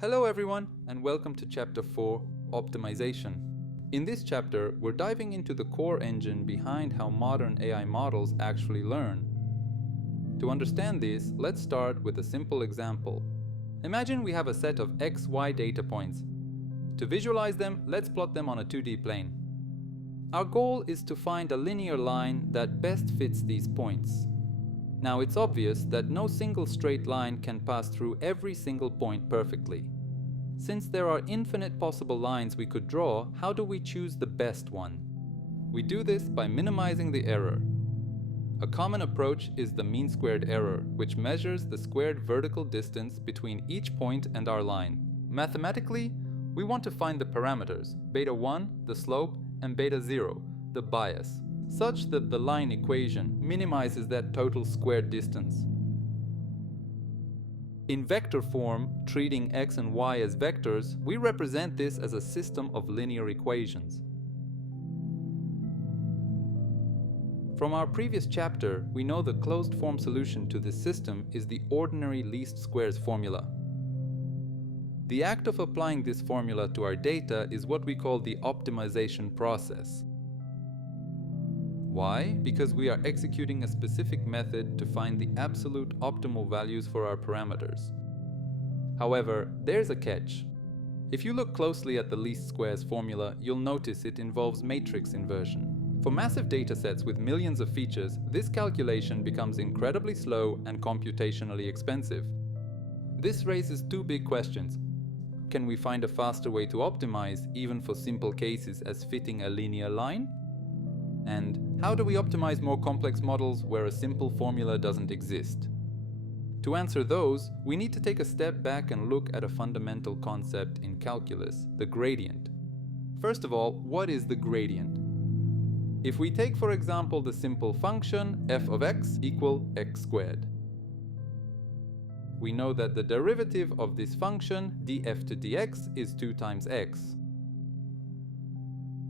Hello everyone, and welcome to Chapter 4, Optimization. In this chapter, we're diving into the core engine behind how modern AI models actually learn. To understand this, let's start with a simple example. Imagine we have a set of x, y data points. To visualize them, let's plot them on a 2D plane. Our goal is to find a linear line that best fits these points. Now it's obvious that no single straight line can pass through every single point perfectly. Since there are infinite possible lines we could draw, how do we choose the best one? We do this by minimizing the error. A common approach is the mean squared error, which measures the squared vertical distance between each point and our line. Mathematically, we want to find the parameters, beta 1, the slope, and beta 0, the bias, such that the line equation minimizes that total squared distance. In vector form, treating x and y as vectors, we represent this as a system of linear equations. From our previous chapter, we know the closed-form solution to this system is the ordinary least squares formula. The act of applying this formula to our data is what we call the optimization process. Why? Because we are executing a specific method to find the absolute optimal values for our parameters. However, there's a catch. If you look closely at the least squares formula, you'll notice it involves matrix inversion. For massive datasets with millions of features, this calculation becomes incredibly slow and computationally expensive. This raises two big questions. Can we find a faster way to optimize, even for simple cases as fitting a linear line? And how do we optimize more complex models where a simple formula doesn't exist? To answer those, we need to take a step back and look at a fundamental concept in calculus, the gradient. First of all, what is the gradient? If we take, for example, the simple function f of x equal x squared, we know that the derivative of this function, df to dx, is 2 times x.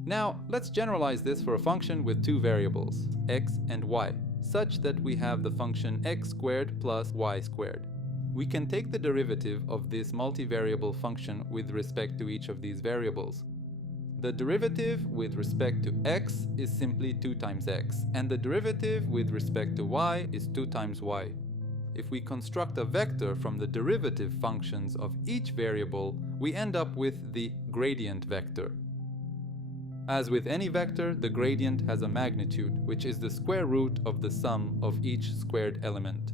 Now, let's generalize this for a function with two variables, x and y, such that we have the function x squared plus y squared. We can take the derivative of this multivariable function with respect to each of these variables. The derivative with respect to x is simply 2 times x, and the derivative with respect to y is 2 times y. If we construct a vector from the derivative functions of each variable, we end up with the gradient vector. As with any vector, the gradient has a magnitude, which is the square root of the sum of each squared element.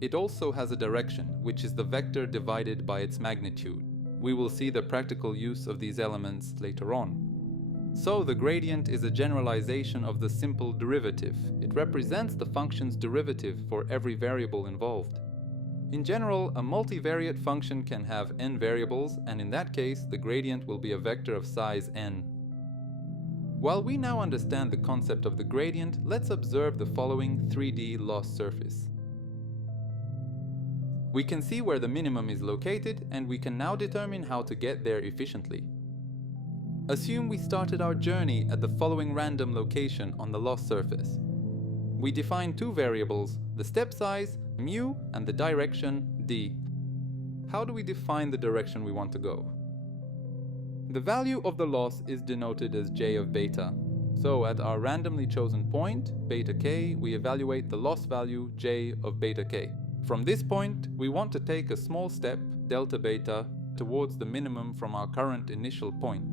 It also has a direction, which is the vector divided by its magnitude. We will see the practical use of these elements later on. So the gradient is a generalization of the simple derivative. It represents the function's derivative for every variable involved. In general, a multivariate function can have n variables, and in that case, the gradient will be a vector of size n. While we now understand the concept of the gradient, let's observe the following 3D loss surface. We can see where the minimum is located, and we can now determine how to get there efficiently. Assume we started our journey at the following random location on the loss surface. We define two variables, the step size, mu, and the direction, d. How do we define the direction we want to go? The value of the loss is denoted as j of beta. So at our randomly chosen point, beta k, we evaluate the loss value j of beta k. From this point, we want to take a small step, delta beta, towards the minimum from our current initial point.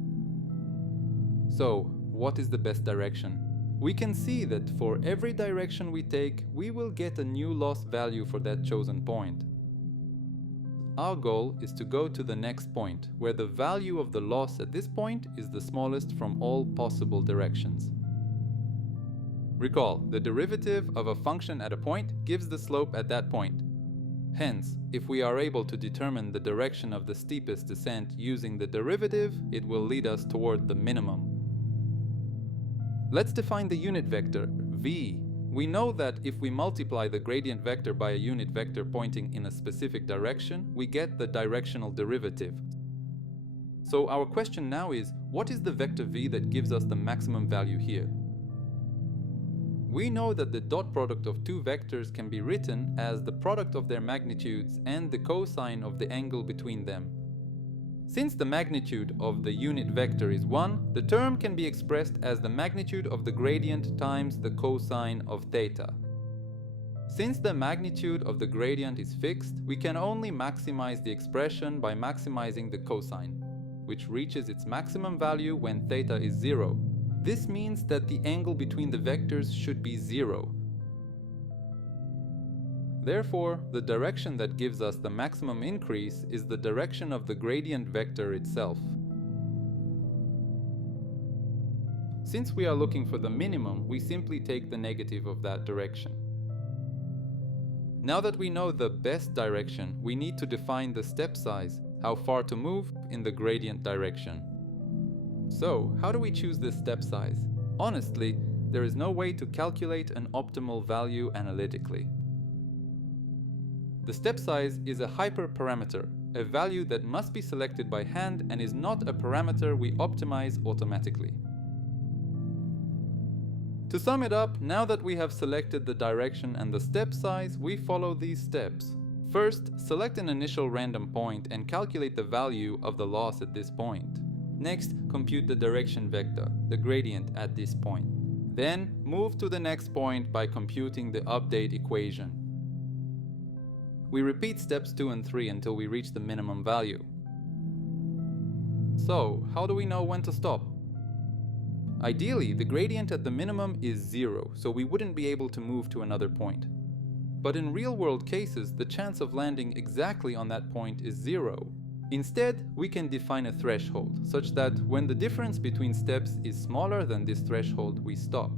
So, what is the best direction? We can see that for every direction we take, we will get a new loss value for that chosen point. Our goal is to go to the next point, where the value of the loss at this point is the smallest from all possible directions. Recall, the derivative of a function at a point gives the slope at that point. Hence, if we are able to determine the direction of the steepest descent using the derivative, it will lead us toward the minimum. Let's define the unit vector, v. We know that if we multiply the gradient vector by a unit vector pointing in a specific direction, we get the directional derivative. So our question now is, what is the vector v that gives us the maximum value here? We know that the dot product of two vectors can be written as the product of their magnitudes and the cosine of the angle between them. Since the magnitude of the unit vector is 1, the term can be expressed as the magnitude of the gradient times the cosine of theta. Since the magnitude of the gradient is fixed, we can only maximize the expression by maximizing the cosine, which reaches its maximum value when theta is 0. This means that the angle between the vectors should be 0. Therefore, the direction that gives us the maximum increase is the direction of the gradient vector itself. Since we are looking for the minimum, we simply take the negative of that direction. Now that we know the best direction, we need to define the step size, how far to move in the gradient direction. So, how do we choose this step size? Honestly, there is no way to calculate an optimal value analytically. The step size is a hyperparameter, a value that must be selected by hand and is not a parameter we optimize automatically. To sum it up, now that we have selected the direction and the step size, we follow these steps. First, select an initial random point and calculate the value of the loss at this point. Next, compute the direction vector, the gradient at this point. Then, move to the next point by computing the update equation. We repeat steps 2 and 3 until we reach the minimum value. So, how do we know when to stop? Ideally, the gradient at the minimum is 0, so we wouldn't be able to move to another point. But in real-world cases, the chance of landing exactly on that point is 0. Instead, we can define a threshold, such that when the difference between steps is smaller than this threshold, we stop.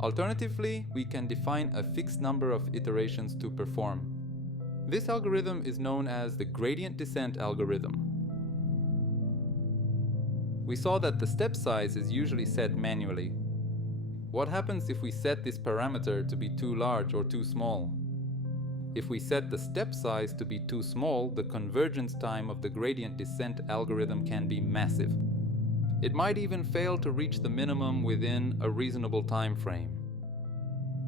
Alternatively, we can define a fixed number of iterations to perform. This algorithm is known as the gradient descent algorithm. We saw that the step size is usually set manually. What happens if we set this parameter to be too large or too small? If we set the step size to be too small, the convergence time of the gradient descent algorithm can be massive. It might even fail to reach the minimum within a reasonable time frame.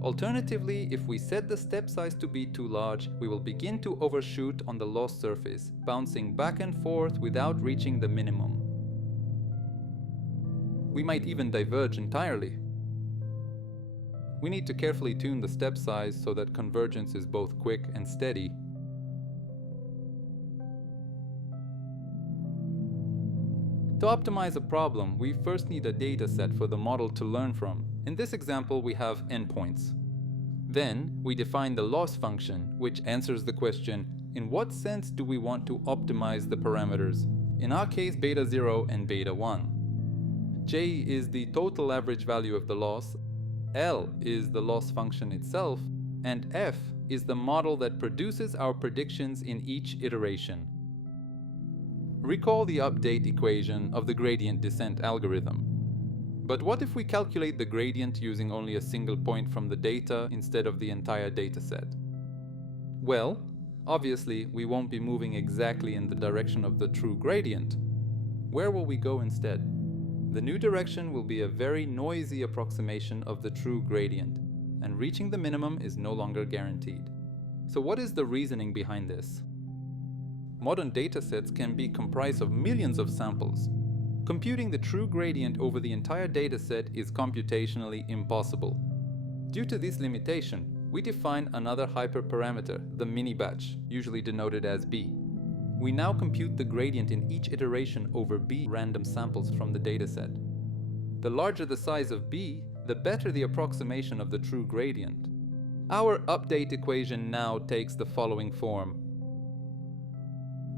Alternatively, if we set the step size to be too large, we will begin to overshoot on the loss surface, bouncing back and forth without reaching the minimum. We might even diverge entirely. We need to carefully tune the step size so that convergence is both quick and steady. To optimize a problem, we first need a data set for the model to learn from. In this example, we have endpoints. Then, we define the loss function, which answers the question, in what sense do we want to optimize the parameters? In our case, beta 0 and beta 1. J is the total average value of the loss, L is the loss function itself, and F is the model that produces our predictions in each iteration. Recall the update equation of the gradient descent algorithm. But what if we calculate the gradient using only a single point from the data instead of the entire dataset? Well, obviously we won't be moving exactly in the direction of the true gradient. Where will we go instead? The new direction will be a very noisy approximation of the true gradient, and reaching the minimum is no longer guaranteed. So what is the reasoning behind this? Modern datasets can be comprised of millions of samples. Computing the true gradient over the entire dataset is computationally impossible. Due to this limitation, we define another hyperparameter, the mini-batch, usually denoted as B. We now compute the gradient in each iteration over B random samples from the dataset. The larger the size of B, the better the approximation of the true gradient. Our update equation now takes the following form.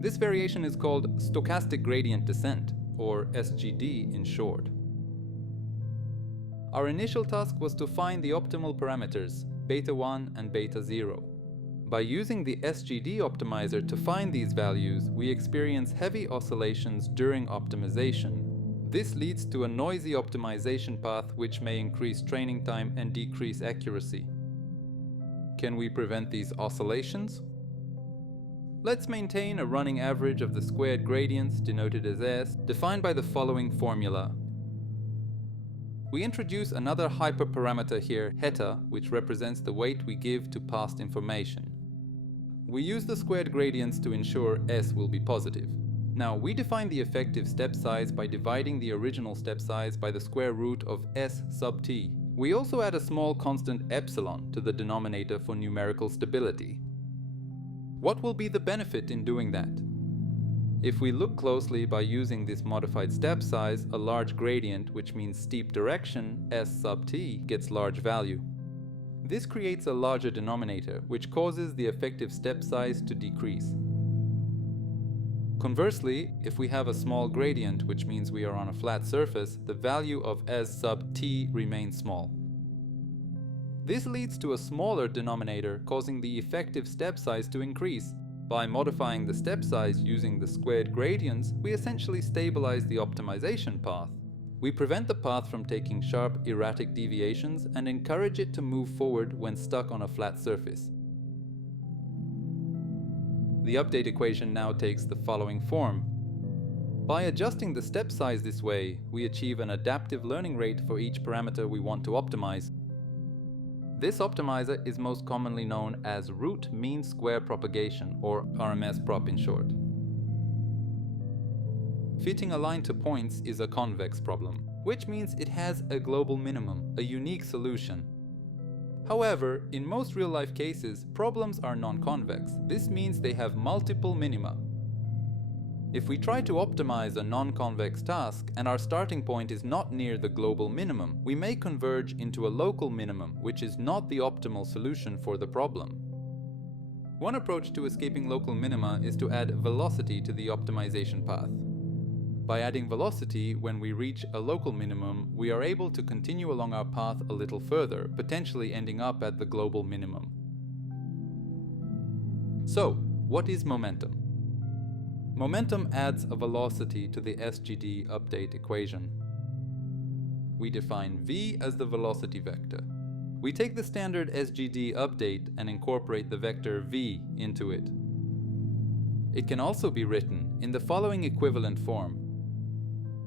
This variation is called Stochastic Gradient Descent, or SGD in short. Our initial task was to find the optimal parameters, beta 1 and beta 0. By using the SGD optimizer to find these values, we experience heavy oscillations during optimization. This leads to a noisy optimization path which may increase training time and decrease accuracy. Can we prevent these oscillations? Let's maintain a running average of the squared gradients, denoted as S, defined by the following formula. We introduce another hyperparameter here, eta, which represents the weight we give to past information. We use the squared gradients to ensure S will be positive. Now, we define the effective step size by dividing the original step size by the square root of s sub t. We also add a small constant epsilon to the denominator for numerical stability. What will be the benefit in doing that? If we look closely by using this modified step size, a large gradient, which means steep direction, s sub t, gets large value. This creates a larger denominator, which causes the effective step size to decrease. Conversely, if we have a small gradient, which means we are on a flat surface, the value of s sub t remains small. This leads to a smaller denominator, causing the effective step size to increase. By modifying the step size using the squared gradients, we essentially stabilize the optimization path. We prevent the path from taking sharp, erratic deviations and encourage it to move forward when stuck on a flat surface. The update equation now takes the following form. By adjusting the step size this way, we achieve an adaptive learning rate for each parameter we want to optimize. This optimizer is most commonly known as root mean square propagation, or RMSProp in short. Fitting a line to points is a convex problem, which means it has a global minimum, a unique solution. However, in most real-life cases, problems are non-convex. This means they have multiple minima. If we try to optimize a non-convex task and our starting point is not near the global minimum, we may converge into a local minimum, which is not the optimal solution for the problem. One approach to escaping local minima is to add velocity to the optimization path. By adding velocity, when we reach a local minimum, we are able to continue along our path a little further, potentially ending up at the global minimum. So, what is momentum? Momentum adds a velocity to the SGD update equation. We define v as the velocity vector. We take the standard SGD update and incorporate the vector v into it. It can also be written in the following equivalent form.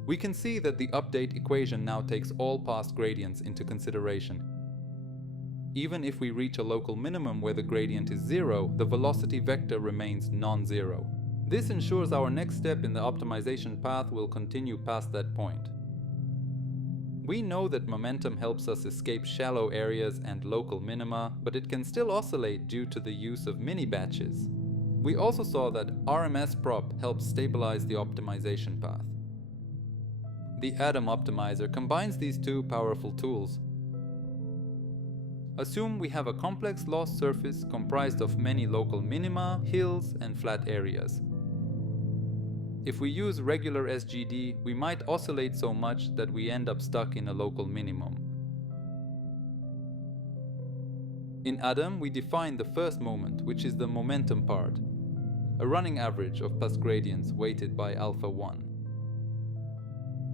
We can see that the update equation now takes all past gradients into consideration. Even if we reach a local minimum where the gradient is 0, the velocity vector remains non-zero. This ensures our next step in the optimization path will continue past that point. We know that momentum helps us escape shallow areas and local minima, but it can still oscillate due to the use of mini-batches. We also saw that RMSProp helps stabilize the optimization path. The ADAM optimizer combines these two powerful tools. Assume we have a complex loss surface comprised of many local minima, hills, and flat areas. If we use regular SGD, we might oscillate so much that we end up stuck in a local minimum. In ADAM, we define the first moment, which is the momentum part, a running average of past gradients weighted by alpha 1.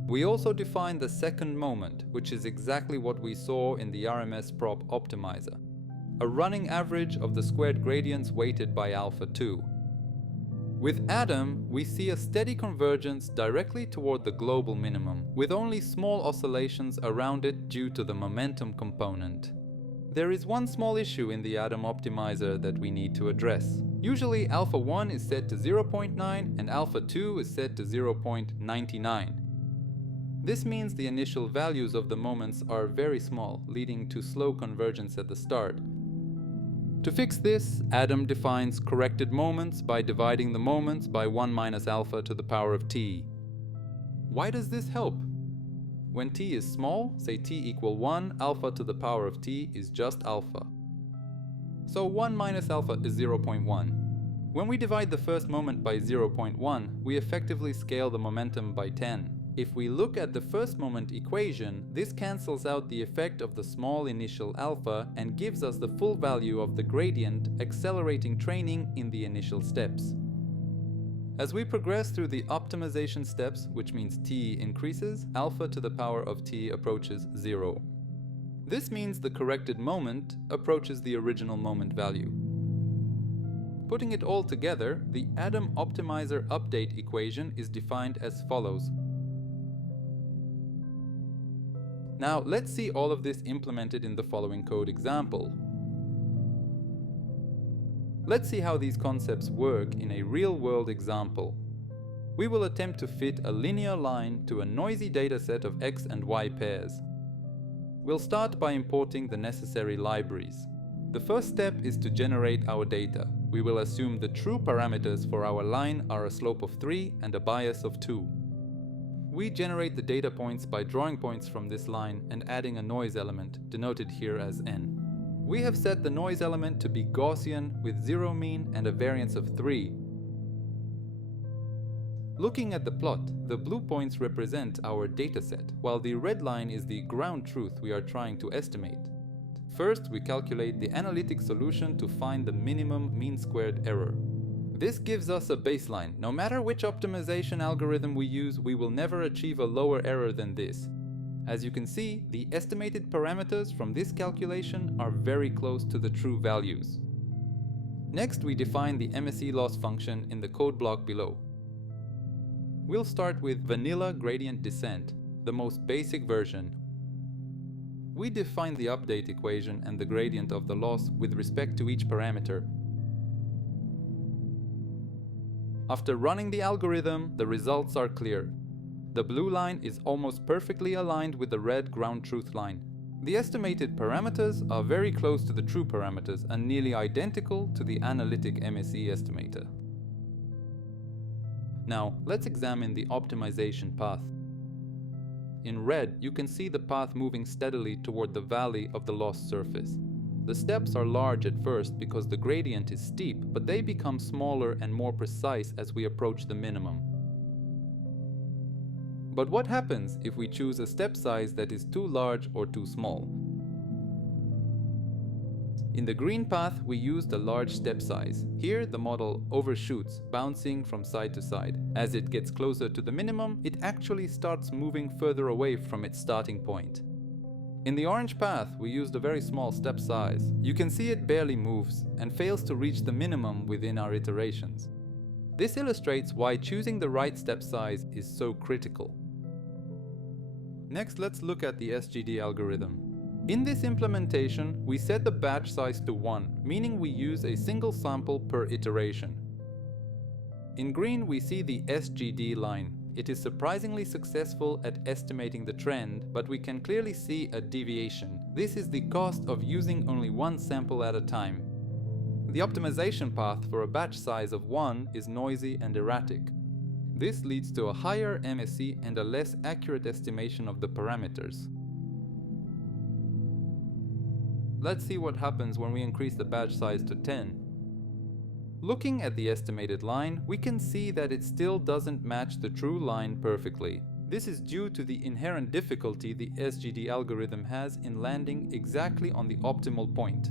We also define the second moment, which is exactly what we saw in the RMSProp optimizer, a running average of the squared gradients weighted by alpha 2. With ADAM, we see a steady convergence directly toward the global minimum, with only small oscillations around it due to the momentum component. There is one small issue in the ADAM optimizer that we need to address. Usually alpha 1 is set to 0.9 and alpha 2 is set to 0.99. This means the initial values of the moments are very small, leading to slow convergence at the start. To fix this, ADAM defines corrected moments by dividing the moments by 1 minus alpha to the power of t. Why does this help? When t is small, say t equal 1, alpha to the power of t is just alpha. So 1 minus alpha is 0.1. When we divide the first moment by 0.1, we effectively scale the momentum by 10. If we look at the first moment equation, this cancels out the effect of the small initial alpha and gives us the full value of the gradient, accelerating training in the initial steps. As we progress through the optimization steps, which means t increases, alpha to the power of t approaches 0. This means the corrected moment approaches the original moment value. Putting it all together, the ADAM optimizer update equation is defined as follows. Now let's see all of this implemented in the following code example. Let's see how these concepts work in a real-world example. We will attempt to fit a linear line to a noisy dataset of x and y pairs. We'll start by importing the necessary libraries. The first step is to generate our data. We will assume the true parameters for our line are a slope of 3 and a bias of 2. We generate the data points by drawing points from this line and adding a noise element, denoted here as n. We have set the noise element to be Gaussian with 0 mean and a variance of 3. Looking at the plot, the blue points represent our dataset, while the red line is the ground truth we are trying to estimate. First, we calculate the analytic solution to find the minimum mean squared error. This gives us a baseline. No matter which optimization algorithm we use, we will never achieve a lower error than this. As you can see, the estimated parameters from this calculation are very close to the true values. Next, we define the MSE loss function in the code block below. We'll start with vanilla gradient descent, the most basic version. We define the update equation and the gradient of the loss with respect to each parameter. After running the algorithm, the results are clear. The blue line is almost perfectly aligned with the red ground truth line. The estimated parameters are very close to the true parameters and nearly identical to the analytic MSE estimator. Now, let's examine the optimization path. In red, you can see the path moving steadily toward the valley of the loss surface. The steps are large at first because the gradient is steep, but they become smaller and more precise as we approach the minimum. But what happens if we choose a step size that is too large or too small? In the green path, we used a large step size. Here, the model overshoots, bouncing from side to side. As it gets closer to the minimum, it actually starts moving further away from its starting point. In the orange path, we used a very small step size. You can see it barely moves and fails to reach the minimum within our iterations. This illustrates why choosing the right step size is so critical. Next, let's look at the SGD algorithm. In this implementation, we set the batch size to 1, meaning we use a single sample per iteration. In green, we see the SGD line. It is surprisingly successful at estimating the trend, but we can clearly see a deviation. This is the cost of using only one sample at a time. The optimization path for a batch size of 1 is noisy and erratic. This leads to a higher MSE and a less accurate estimation of the parameters. Let's see what happens when we increase the batch size to 10. Looking at the estimated line, we can see that it still doesn't match the true line perfectly. This is due to the inherent difficulty the SGD algorithm has in landing exactly on the optimal point.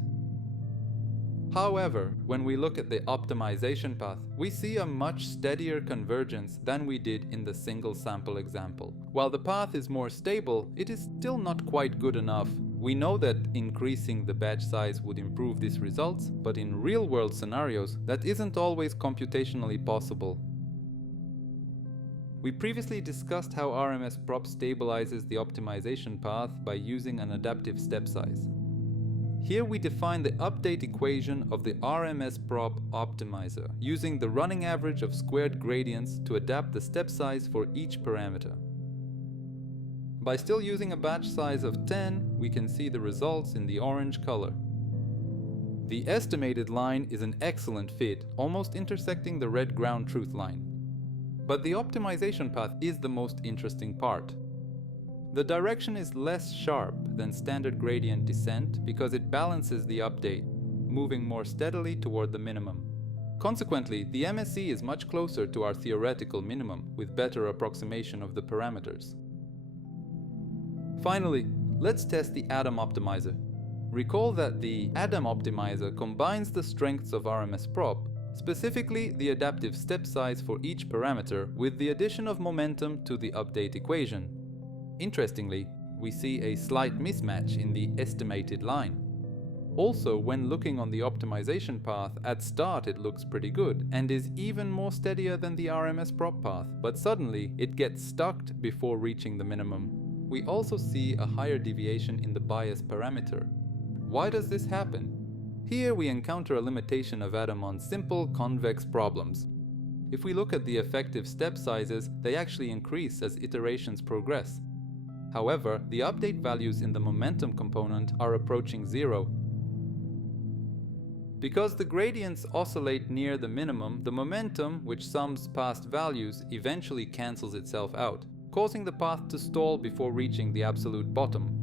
However, when we look at the optimization path, we see a much steadier convergence than we did in the single sample example. While the path is more stable, it is still not quite good enough. We know that increasing the batch size would improve these results, but in real-world scenarios, that isn't always computationally possible. We previously discussed how RMSProp stabilizes the optimization path by using an adaptive step size. Here we define the update equation of the RMSProp optimizer, using the running average of squared gradients to adapt the step size for each parameter. By still using a batch size of 10, we can see the results in the orange color. The estimated line is an excellent fit, almost intersecting the red ground truth line. But the optimization path is the most interesting part. The direction is less sharp than standard gradient descent because it balances the update, moving more steadily toward the minimum. Consequently, the MSE is much closer to our theoretical minimum, with better approximation of the parameters. Finally, let's test the ADAM optimizer. Recall that the ADAM optimizer combines the strengths of RMSProp, specifically the adaptive step size for each parameter, with the addition of momentum to the update equation. Interestingly, we see a slight mismatch in the estimated line. Also, when looking on the optimization path, at start it looks pretty good and is even more steadier than the RMSProp path, but suddenly it gets stuck before reaching the minimum. We also see a higher deviation in the bias parameter. Why does this happen? Here we encounter a limitation of ADAM on simple convex problems. If we look at the effective step sizes, they actually increase as iterations progress. However, the update values in the momentum component are approaching zero. Because the gradients oscillate near the minimum, the momentum, which sums past values, eventually cancels itself out, causing the path to stall before reaching the absolute bottom.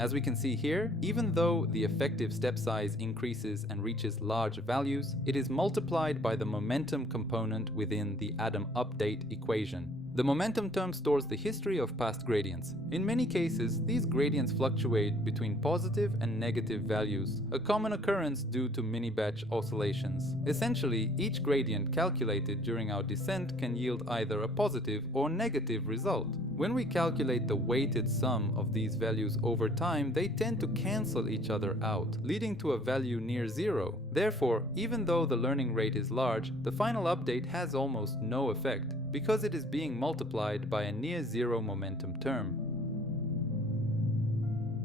As we can see here, even though the effective step size increases and reaches large values, it is multiplied by the momentum component within the ADAM update equation. The momentum term stores the history of past gradients. In many cases, these gradients fluctuate between positive and negative values, a common occurrence due to mini-batch oscillations. Essentially, each gradient calculated during our descent can yield either a positive or negative result. When we calculate the weighted sum of these values over time, they tend to cancel each other out, leading to a value near zero. Therefore, even though the learning rate is large, the final update has almost no effect, because it is being multiplied by a near zero momentum term.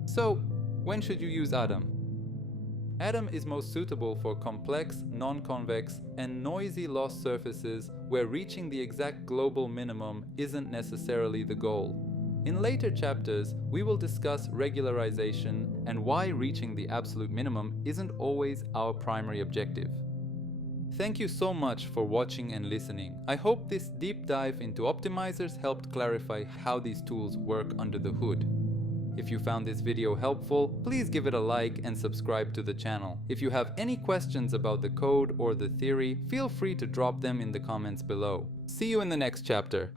So, when should you use ADAM? ADAM is most suitable for complex, non-convex, and noisy loss surfaces where reaching the exact global minimum isn't necessarily the goal. In later chapters, we will discuss regularization and why reaching the absolute minimum isn't always our primary objective. Thank you so much for watching and listening. I hope this deep dive into optimizers helped clarify how these tools work under the hood. If you found this video helpful, please give it a like and subscribe to the channel. If you have any questions about the code or the theory, feel free to drop them in the comments below. See you in the next chapter.